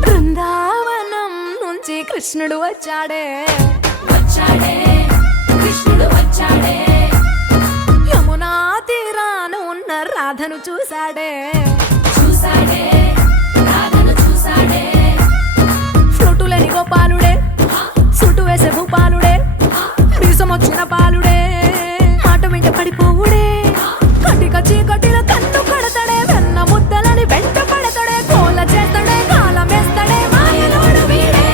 బృందావనం నుంచి కృష్ణుడు వచ్చాడే కృష్ణుడు వచ్చాడే యమునా తీరాన ఉన్న రాధను చూశాడే రాధను చూశాడే ఫ్లూటులేని గోపాలుడే సుటు వేసే భూపాలుడే మీసమొచ్చిన పాలుడే మాట వెంట పడిపోవుడే కటిక చీకటిలో కన్ను కడతాడే వెన్న ముద్దలని వెంట పడతాడే కోల చేస్తాడే కాలం వేస్తాడే మాయలోడు వీడే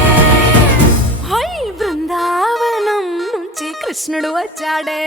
హై బృందావనం నుంచి కృష్ణుడు వచ్చాడే